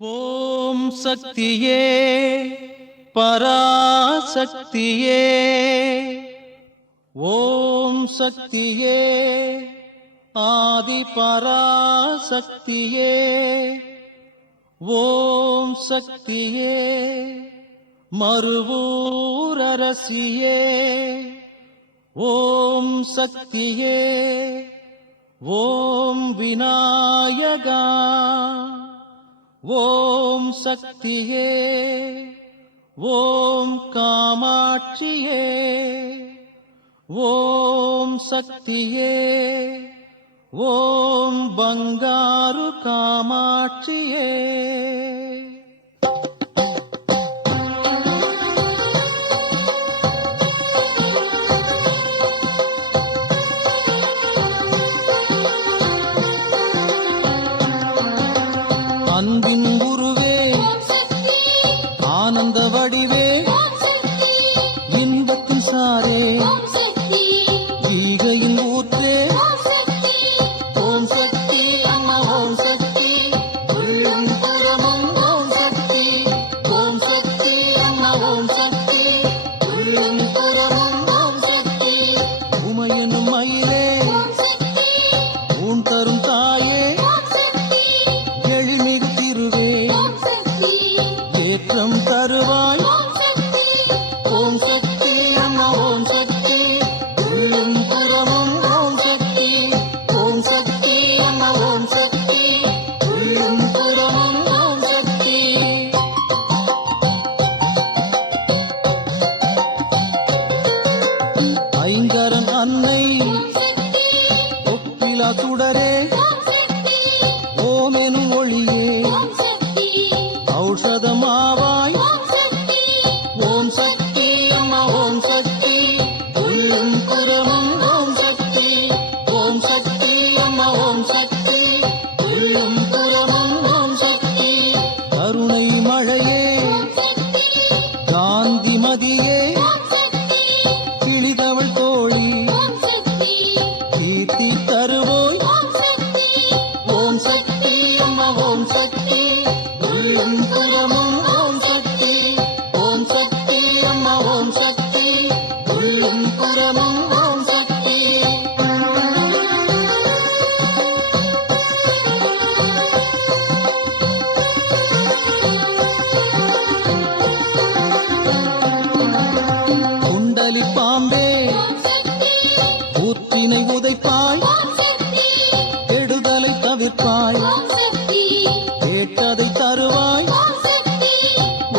ஓம் சக்தியே பராசக்தியே, ஓம் சக்தியே ஆதி பராசக்தியே, ஓம் சக்தியே மறுவூரரசியே, ஓம் சக்தியே ஓம் விநாயகா, ஓம் சக்தியே ஓம் காமாட்சியே, ஓம் சக்தியே ஓம் பங்காரு காமாட்சியே. அன்பின் குருவே ஆனந்த வடிவே, இன்பத்தின் சாரே ஈகையின் ஊற்றே, ஓம் சக்தி அம்மா ஓம் சக்தி, உள்ளும் புறமும் ஓம் சக்தி, ஓம் சக்தி அம்மா ஓம் சக்தி, உள்ளும் புறமும் ஓம் சக்தி. உமையனும் மயிலே ஊன் தரும் தாயே, ஏற்றம் தருவாய், ஓம் சக்தி அம்மா ஓம் சக்தி, உள்ளும் புறமும் ஓம் சக்தி, ஓம் சக்தி அம்மா ஓம் சக்தி, உள்ளும் புறமும் ஓம் சக்தி. ஐங்கரன் அன்னை ஒப்பிலா சுடரே, ஓமெனும் ஒளியே ஔஷதமாவாய், ஓம் சக்தி அம்மா ஓம் சக்தி, உள்ளும் புறமும் ஓம் சக்தி, ஓம் சக்தி அம்மா ஓம் சக்தி, உள்ளும் புறமும் ஓம் சக்தி. கருணை மழையே காந்திமதியே, கிளிதவள் தோழி கீர்த்தி தருவோய், ஓம் சக்தி அம்மா ஓம் சக்தி, உள்ளும் புறமும் ஓம் சக்தி, ஓம் சக்தி அம்மா ஓம் சக்தி, உள்ளும் புறமும் ஓம் சக்தி. குண்டலி பாம்பே ஊற்றினை உதைப்பாய், கெடுதலை தவிர்ப்பாய், கேட்டதை தருவாய்,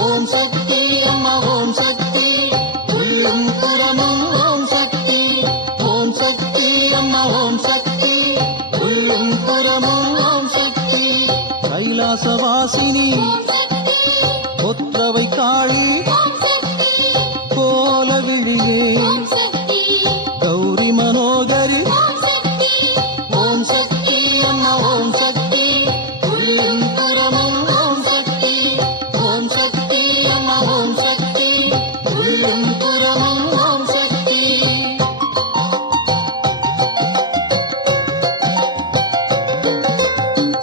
ஓம் சக்தி அம்மா ஓம் சக்தி, உள்ளும் புறமும் ஓம் சக்தி, ஓம் சக்தி அம்மா ஓம் சக்தி, உள்ளும் புறமும் ஓம் சக்தி. கைலாசவாசினி ஒற்றவை காளி கோல விழியே, கௌரி மனோகரி, ஓம் சக்தி அம்மா ஓம் சக்தி, உள்ளும் புறமும் ஓம் சக்தி, ஓம் சக்தி அம்மா ஓம் சக்தி, உள்ளும் புறமும் ஓம் சக்தி.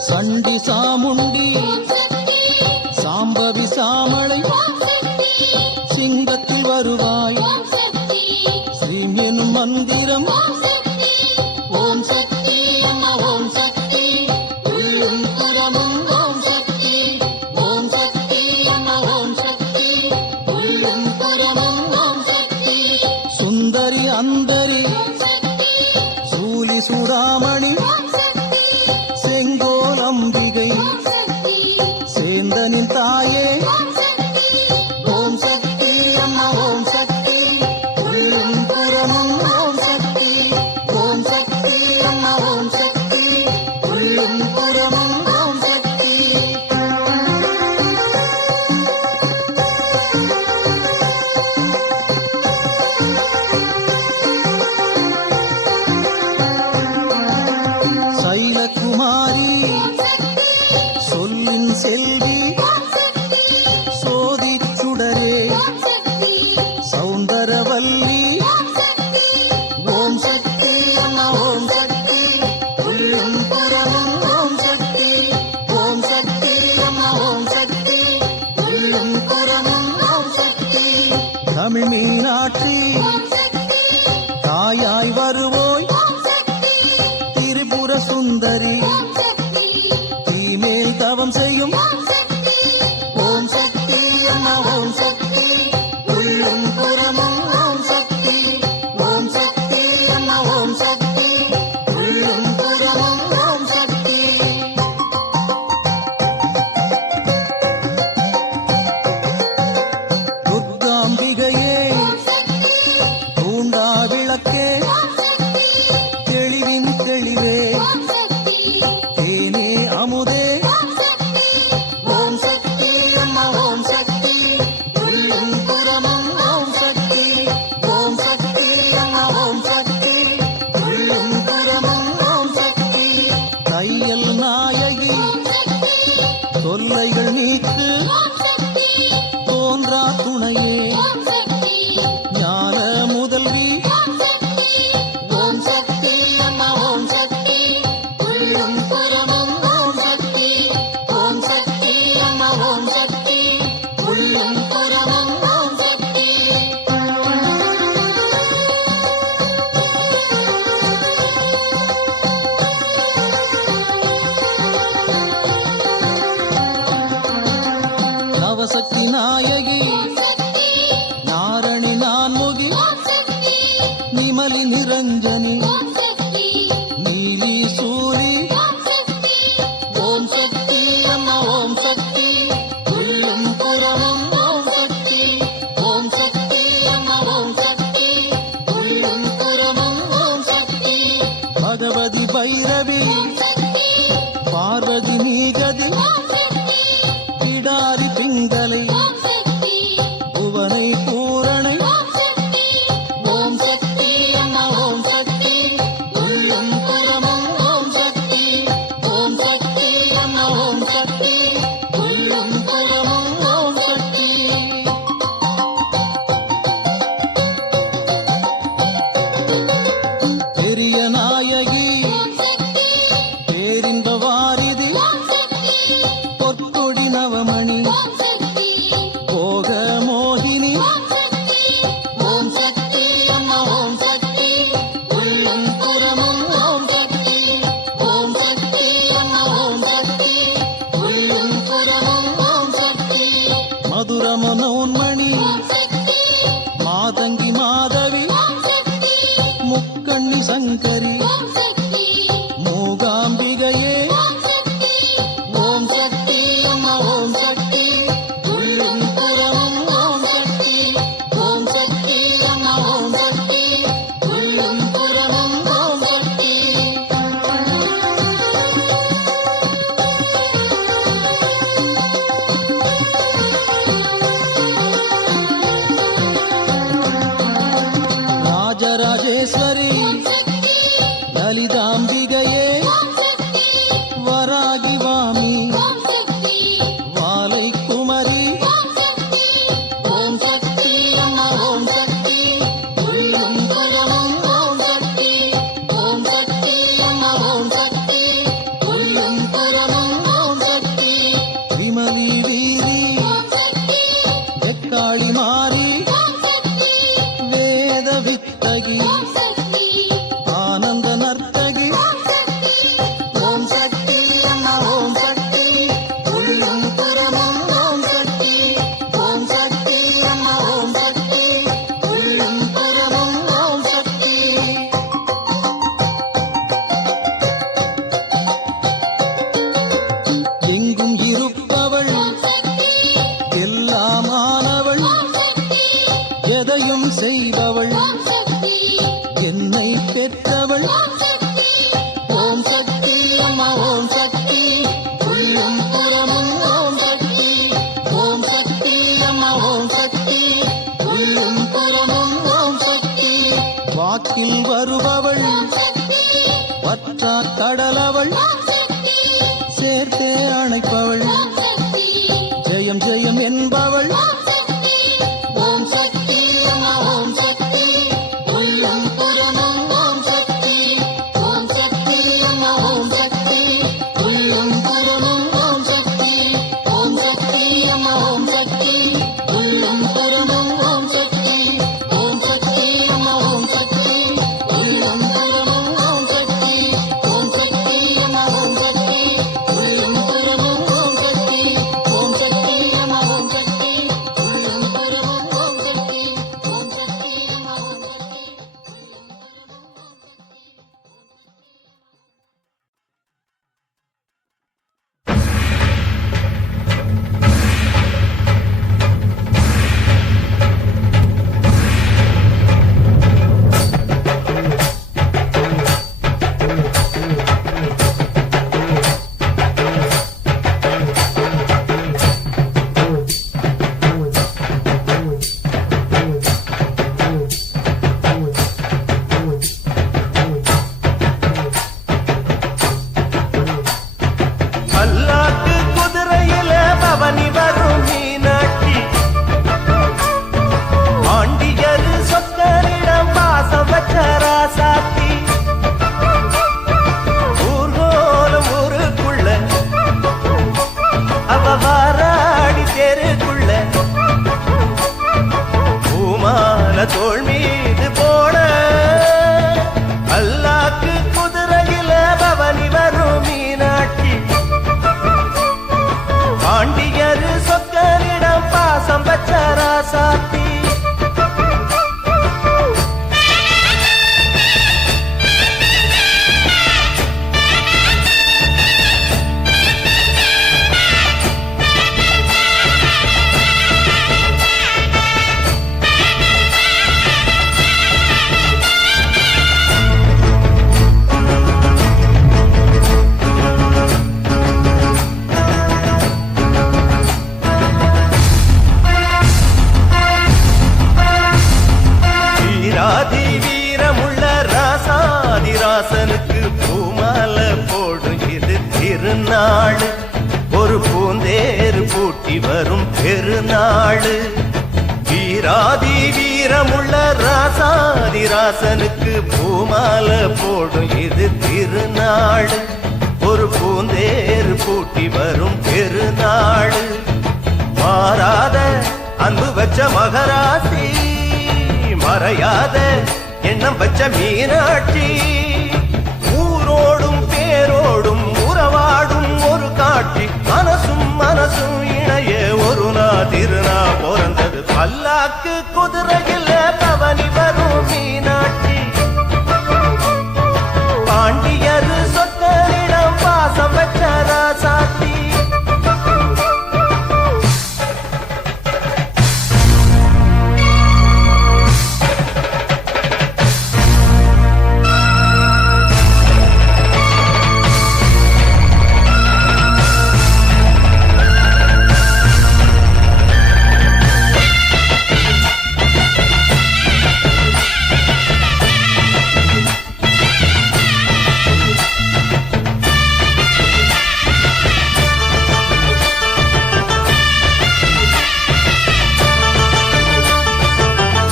சண்டி சாமுண்டி சாம்பவி சாமளை, சிங்கத்தில் வருவாய், ஸ்ரீம் எனும் மந்திரம், ஓம் சக்தி அம்மா ஓம் சக்தி, உள்ளும் புறமும் ஓம் சக்தி, ஓம் சக்தி அம்மா ஓம் சக்தி, உள்ளும் புறமும் ஓம் சக்தி. சுந்தரி அந்தரி சூலி சூடாமணி, செங்கோல் அம்பிகை சேந்தனின் தாயே, ஓம் சக்தி அம்மா ஓம் சக்தி, உள்ளும் புறமும் ஓம் சக்தி, ஓம் சக்தி அம்மா ஓம் சக்தி, உள்ளும் புறமும் ஓம் சக்தி. சைலகுமாரி சொல்லின் செல்வி, சோதி சுடரே சௌந்தரவல்லி, ஓம் சக்தி அம்மா ஓம் சக்தி, உள்ளும் புறமும் ஓம் சக்தி, ஓம் சக்தி அம்மா ஓம் சக்தி. சக்தியும் ஓம் சக்தி அம்மா ஓம் சக்தி உள்ளும் புறமும் ஓம் சக்தி ஓம் சக்தி அம்மா ஓம் சக்தி உள்ளும் புறமும் ஓம் சக்தி துர்காம்பிகையே தூண்டா விளக்கே தெளிவின் தெளிவே தேனே அமுதே ஓம் சக்தி அம்மா ஓம் சக்தி உள்ளும் புறமும் ஓம் சக்தி ஓம் சக்தி அம்மா ஓம் சக்தி உள்ளும் புறமும் ஓம் சக்தி தையல் நாயகி தொல்லைகள் நீக்கு தோன்றா துணையே ஞான முதல்வி ஓம் சக்தி அம்மா ஓம் சக்தி உள்ளும் புறமும் ஓம் சக்தி ஓம் சக்தி அம்மா ஓம் சக்தி உள்ளும் புறமும் ஓம் சக்தி நவசக்தி நாயகி நாரணி நான்முகி நிமலி நிரஞ்சனி நீலி சூரி ஓம் சக்தி அம்மா ஓம் சக்தி உள்ளும் புறமும் ஓம் சக்தி ஓம் சக்தி அம்மா ஓம் சக்தி உள்ளும் புறமும் ஓம் சக்தி பகவதி பைரவி பார்வதி நீகதி பிடாரி பிங்களை புவனை பூரணை ஓம் சக்தி அம்மா ஓம் சக்தி உள்ளும் புறமும் ஓம் சக்தி ஓம் சக்தி அம்மா ஓம் சக்தி உள்ளும் புறமும் ஓம் சக்தி பெரிய நாயகி பேரின்ப வாரிதி பொற்கொடி நவமணி போக மோகினி ஓம் சக்தி அம்மா ஓம் சக்தி உள்ளும் புறமும் ஓம் சக்தி ஓம் சக்தி அம்மா ஓம் சக்தி உள்ளும் புறமும் ஓம் சக்தி மதுர மனோன்மணி மாதங்கி மாதவி முக்கண்ணி சங்கரி மூகாம்பிகையே ஓம் சக்தி அம்மா ஓம் சக்தி உள்ளும் புறமும் ஓம் சக்தி ஓம் சக்தி அம்மா ஓம் சக்தி உள்ளும் புறமும் ஓம் சக்தி ராஜராஜேஸ்வரி லலிதாம்பிகையே வராகி வாமி வாலை குமரி ஓம் சக்தி அம்மா ஓம் சக்தி உள்ளும் புறமும் ஓம் சக்தி ஓம் சக்தி அம்மா ஓம் சக்தி உள்ளும் புறமும் ஓம் சக்தி விமலி வீரி எக்காளி மாறி வேத வித்தகி ஆனந்த நர்த்தகி ஓம் சக்தி அம்மா ஓம் சக்தி உள்ளும் புறமும் ஓம் சக்தி ஓம் சக்தி அம்மா ஓம் சக்தி உள்ளும் புறமும் ஓம் சக்தி எங்கும் இருப்பவள் பூந்தேறு பூட்டி வரும் பெருநாளு. வீராதி வீரமுள்ள ராசாதி ராசனுக்கு பூமால போடும் இது திருநாடு. ஒரு பூந்தேறு பூட்டி வரும் பெருநாடு. மாறாத அன்பு வச்ச மகராசி, மறையாத எண்ணம் வச்ச மீனாட்சி. ஊரோடும் பேரோடும் உறவாடும் ஒரு காட்சி. மனசும் மனசும் இணைய ஒரு திருநா பிறந்தது. பல்லாக்கு குதிரையில் பவனி வரும் மீனாட்சி. பாண்டியர் சொத்தரிடம் பாசம் வச்ச ராசாத்தி.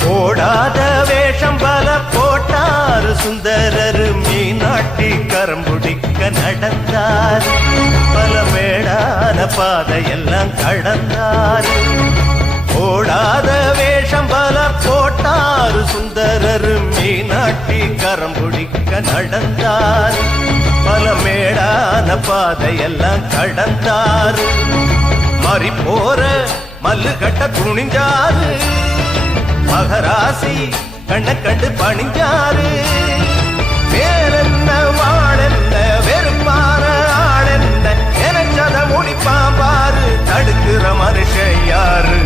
போடாத வேஷம் பல போட்டாரு சுந்தரரு. மீனாட்டி கரம்புடிக்க நடந்தார். பல மேடான பாதையெல்லாம் கடந்தார். போடாத வேஷம் பல போட்டாரு சுந்தரரு. மீனாட்டி கரம்புடிக்க நடந்தார். பல மேடான பாதையெல்லாம் கடந்தார். மாறி போற மல்லு கட்ட துணிஞ்சாரு. மகராசி கண்ண கண்டு பணிஞ்சாரு. வேறென்ன வாழென்ன வெறுப்பான ஆளென்ன எனச்சத முடிப்பாம்பாரு. தடுக்கிற மனுஷன் யாரு?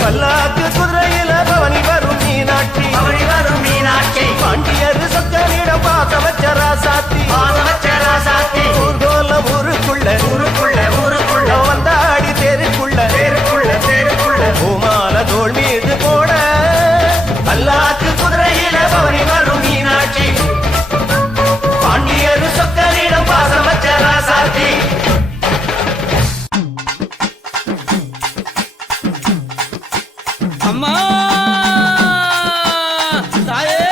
பல்லாக்கு குதிரையில பவனி வரும் மீனாட்சி. பவனி வரும் மீனாட்சி. பாண்டியர் சொக்கனிடம் பாச வச்ச ராசாத்தி. பாச வச்ச ராசாத்தி. ஊர்கோல ஊருக்குள்ள ஊருக்குள்ள ஊருக்குள்ள வந்தாடி தெருக்குள்ள தெருக்குள்ள தெருக்குள்ள பூமால தோள் மீது போட. பல்லாக்கு குதிரையில பவனி வரும் மீனாட்சி. பாண்டியர் சொக்கனிடம் பாச வச்ச ராசாத்தி. அம்மா தாயே,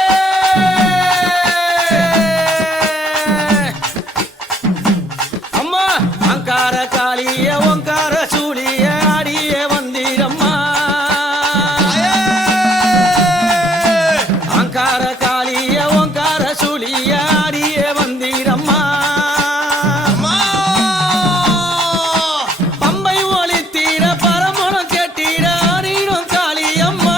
அம்மா அங்கார காளிய ஓங்கார சூழிய ஆடிய வந்தீரம்மா. அங்கார காளிய ஓங்கார சூழிய ஆடிய வந்தீரம்மா. பம்பை ஒளித்தீர பரமணம் கேட்டீர ஆடிடும் காளியம்மா.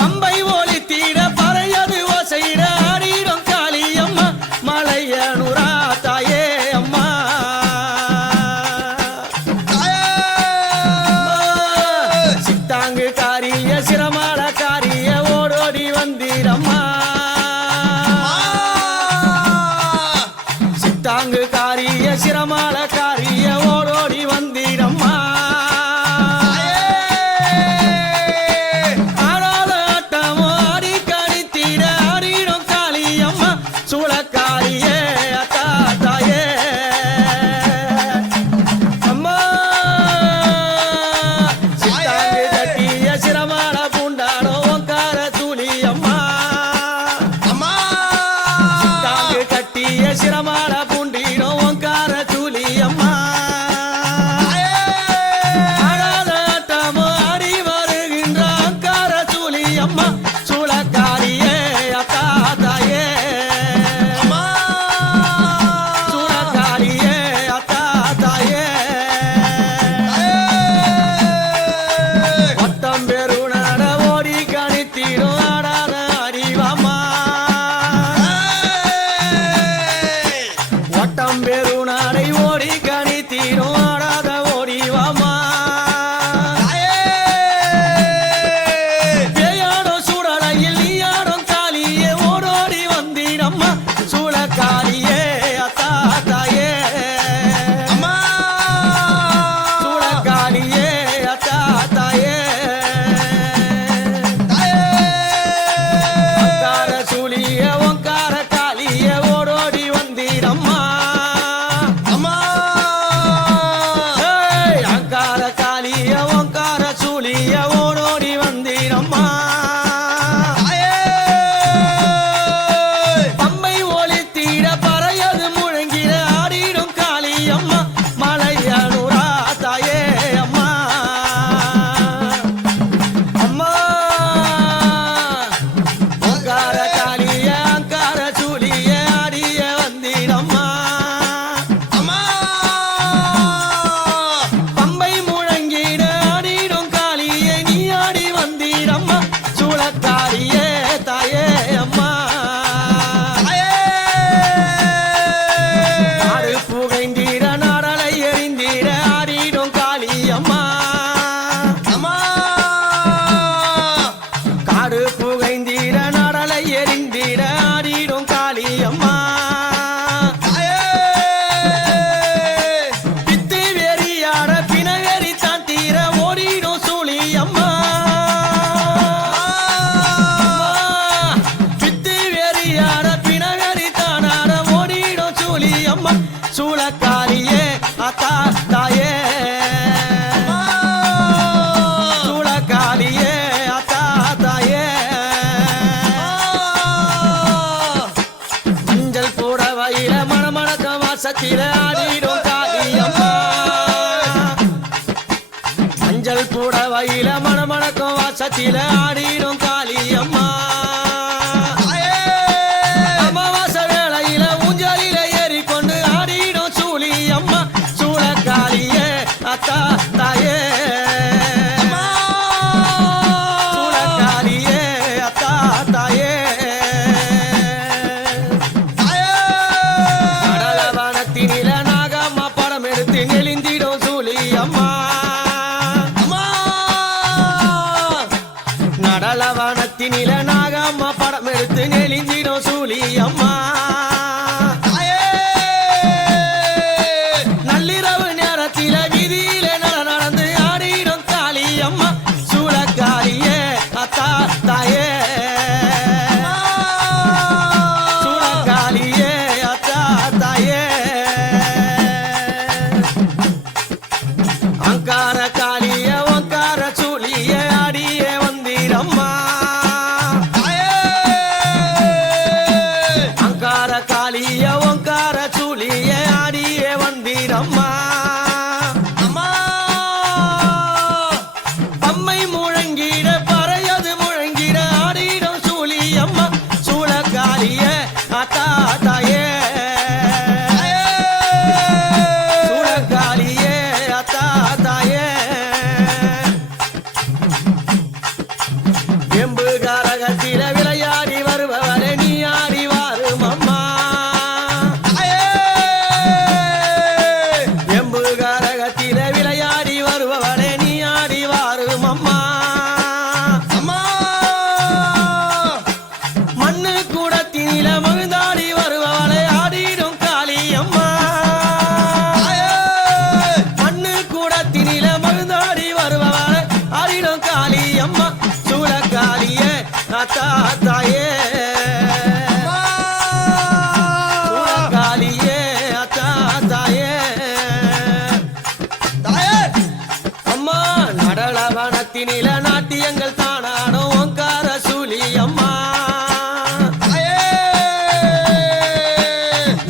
பம்பை ஒளித்தீர பறையது ஓசையிட ஆடிடும் காளியம்மா. மலையனுரா தாயே அம்மா. சித்தாங்கு காரிய சிரமால காரிய ஓடோடி வந்தீரம்மா. சித்தாங்கு காரிய சிரமால காரிய ஓடோடி வந்தீரம்மா. ஆடாத ஆட்டமோ ஆடி கடித்தீர ஆடிடும் காளியம்மா. சூளக்காரியே அத்தா தாயே அம்மா. சித்தாங்கு கட்டிய சிரமால பூண்டானோ ஓங்கார சூழி அம்மா. சித்தாங்கு கட்டிய சிரமால பூண்டினோ ஓங்கார சூழி அம்மா. ஆடாத ஆட்டமோ ஆடி வருகின்ற அங்கார சூழி அம்மா. சூளக்காரியே அத்தா தாயே சூளக்காரியே அத்தா தாயே. மொத்தம் பெருநாட ஓடி கணித்தீரும் ஆடாத அறிவாமா. வாசத்தில ஆடிடும் காளியம்மா மஞ்சள் புடவையில மணமணக்கும் வாசத்தில ஆடிடும் காளியம்மா அமாவாசை வேளையில ஊஞ்சலில ஏறிக்கொண்டு ஆடிடும் சூழியம்மா சூளக்காளியே அத்தா தாயே சூளக்காளியே அத்தா தாயே கடலவனத்தினில நாகம்மா படம் எடுத்து நெளிந்திடும் சூழியம்மா நடலவனத்தினில நாகம்மா படம் எடுத்து நெளிஞ்சிடும் சூழியம்மா நள்ளிரவு நேரத்தில வீதியில நடந்து ஆடிடும் காளியம்மா சூளக்காளியே அத்தா தாயே சூளக்காளியே அத்தா தாயே அங்கார காளிய ஒங்கார சூழிய ஆடியே வந்திரம்மா அங்கார காளிய ஒங்கார சூழிய ஆடியே வந்திரம்மா அம்மை முழங்கிட பறையது முழங்கிட ஆடிடும் சூழியம்மா சூளக்காளிய அத்தா தாயே சூளக்காளியே அத்தா தாயே எம்பு காரகத்தில விளையாடி வருபவரே நீ ஆடி வாரும் அம்மா எம்பு காரகத்தில விளையாடி வருபவரே நீ ஆடி வாரும் அம்மா மண்ணு கூடத்தினில மகிழ்ந்தாடி வருபவளை ஆடிடும் காளியம்மா மண்ணு கூடத்தினில மகிழ்ந்தாடி வருபவளை ஆடிடும் காளியம்மா சூளக்காளியே அத்தா தாயே சூளக்காளியே அத்தா தாயே அம்மா நடலவனத்தினில நாட்டியங்கள் தானாடும் ஓங்கார சூழியம்மா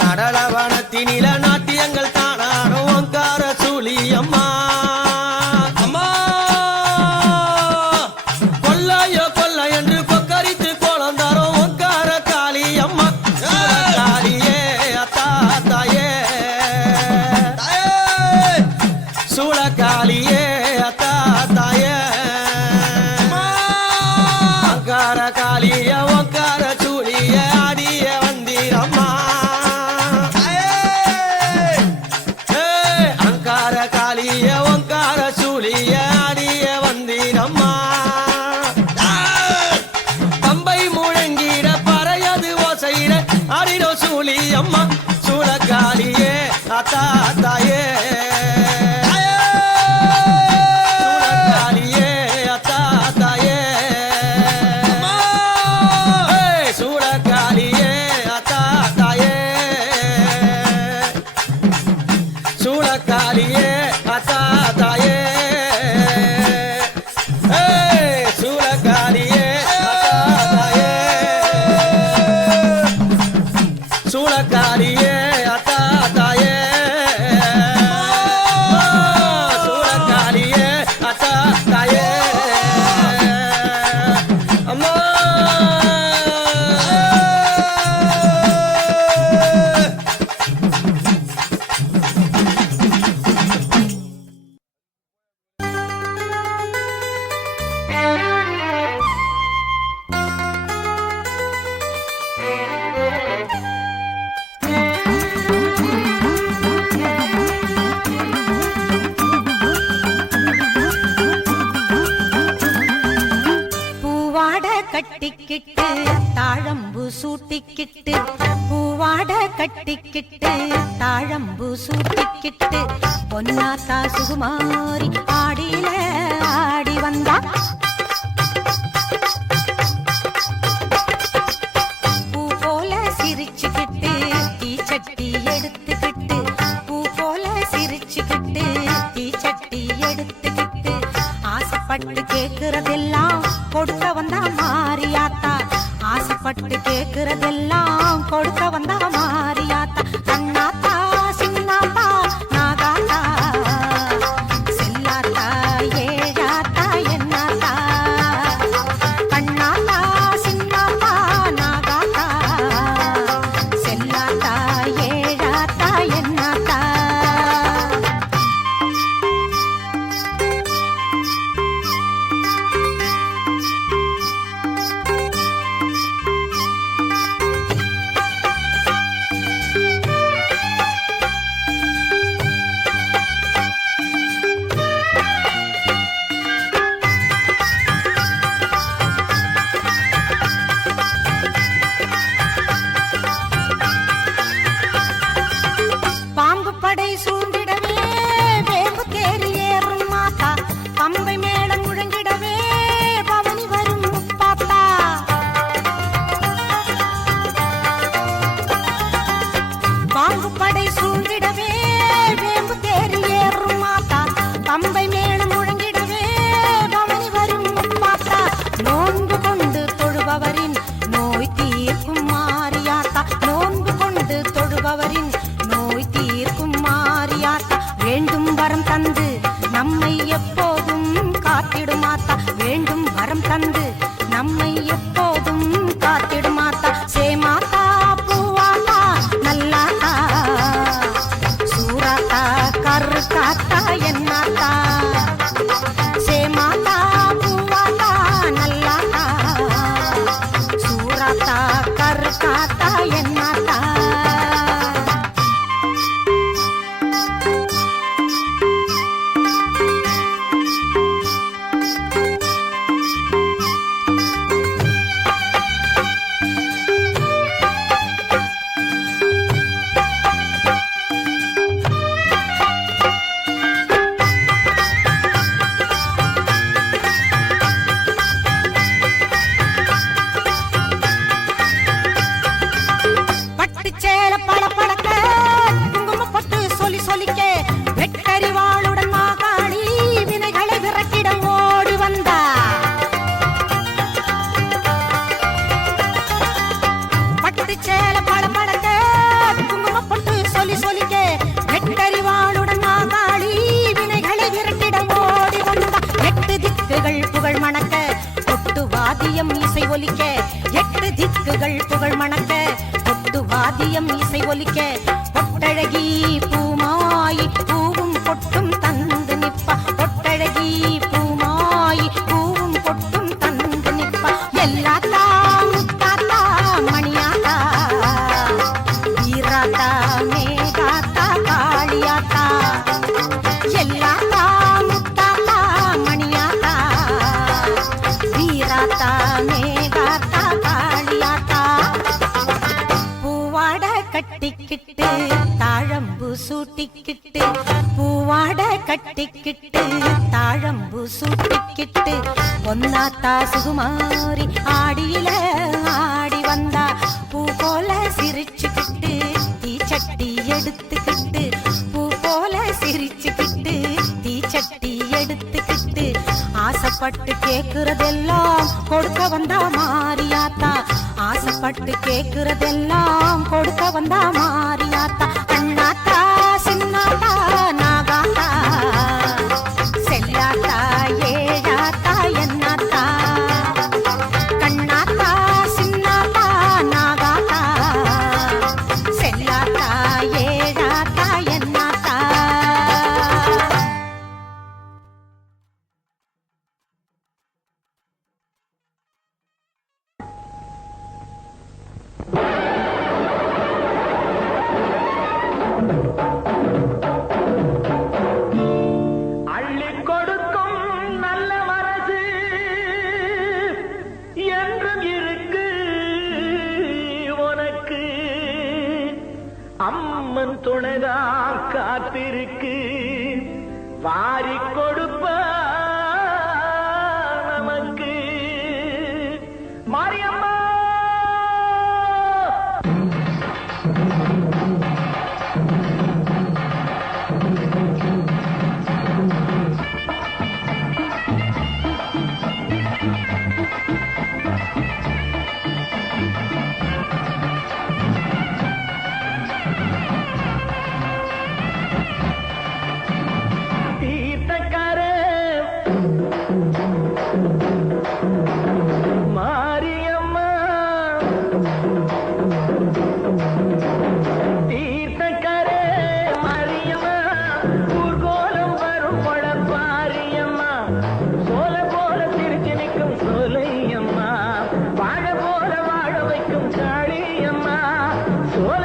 நடலவனத்தினில நாட்டியங்கள் தானாடும் ஓங்கார சூழியம்மா கொல்லையோ கொல்லை என்று கொக்கரித்து கோலந்தாரோ ஓங்கார காளியம்மா காளியே அத்தா தாயே சூளக்காளியே அத்தா தாயே அங்கார காளிய ஒங்கார சூழிய ஆடிய வந்திரம்மா அங்கார காளிய ஒங்கார சூழிய ஆடிய வந்திரம்மா பம்பை முழங்கிட பறையது ஓசையிட ஆடிடோ சூழியம்மா சூளக்காளியே அத்தா தாயே சூளக்காளியே அத்தா தாயே சூளக்காளியே அத்தா தாயே சூளக்காளியே அத்தா தாயே சூளக்காளியே சூளக்காளியே அத்தா தாயே சூளக்காளியே அத்தா தாயே அம்மா பூவாட கட்டிக்கிட்டு தாழம்பு சூட்டிக்கிட்டு பூவாட கட்டிக்கிட்டு தாழம்பு சூட்டிக்கிட்டு பொன்னாத்தா சுகுமாரி ஆடியில ஆடி வந்தா பூ போல சிரிச்சுக்கிட்டு தீச்சட்டி எடுத்துக்கிட்டு பூ போல சிரிச்சுக்கிட்டு தீச்சட்டி எடுத்துக்கிட்டு ஆசைப்பட்டு கேக்குறதெல்லாம் கொடுக்க வந்தா மாரியாத்தா ஆசைப்பட்டு கேக்குறதெல்லாம் கொடுக்க வந்தா மாரியாத்தா கண்ணாத்தா ஒலிக்க, 8 திக்குகள் புகழ் மணக்க, கொட்டு வாத்தியம் இசை ஒலிக்க, பொட்டழகி பூமாயி பூவும் பொட்டும் தந்து நிப்பா, பொட்டழகி பூமாயி பூவும் பொட்டும் தந்து நிப்பா. எல்லாத்தா முத்தாத்தா மணியாத்தா வீராத்தா மேகாத்தா காளியாத்தா, எல்லாத்தா முத்தாத்தா மணியாத்தா வீராத்தா மேகாத்தா காளியாத்தா. பூவாட கட்டிக்கிட்டு தாழம்பு சூட்டிக்கிட்டு, பூவாட கட்டிக்கிட்டு தாழம்பு சூட்டிக்கிட்டு, பொன்னாத்தா சுகுமாரி ஆடியில ஆடி வந்தா, பூ போல சிரிச்சுக்கிட்டு தீச்சட்டி எடுத்துக்கிட்டு, பூ போல சிரிச்சுக்கிட்டு தீச்சட்டி எடுத்துக்கிட்டு, ஆசைப்பட்டு கேக்குறதெல்லாம் கொடுக்க வந்தா மாரியாத்தா, ஆசைப்பட்டு கேக்குறதெல்லாம் கொடுக்க வந்தா மாரியாத்தா. அண்ணாத்தா சின்னாத்தா நாகாத்தா செல்லாத்தா ஏழாத்தா என்னாத்தா, கண்ணாத்தா சின்னாத்தா நாகாத்தா செல்லாத்தா ஏழாத்தா என்னாத்தா. அள்ளி கொடுக்கும் நல்ல மனசு என்றும் இருக்கு உனக்கு, அம்மன் துணைதா காத்திருக்கு, வாரி கொடுப்ப நமக்கு மாரியம்மா. தீர்த்தக்கார மாரியம்மா, தீர்த்தக்கார மாரியம்மா, ஊர்கோலம் வரும் பழப்பாரியம்மா, சோல போல சிரிச்சு நிற்கும் சோலையம்மா, வாழ போல வாழ வைக்கும் காளியம்மா, சோல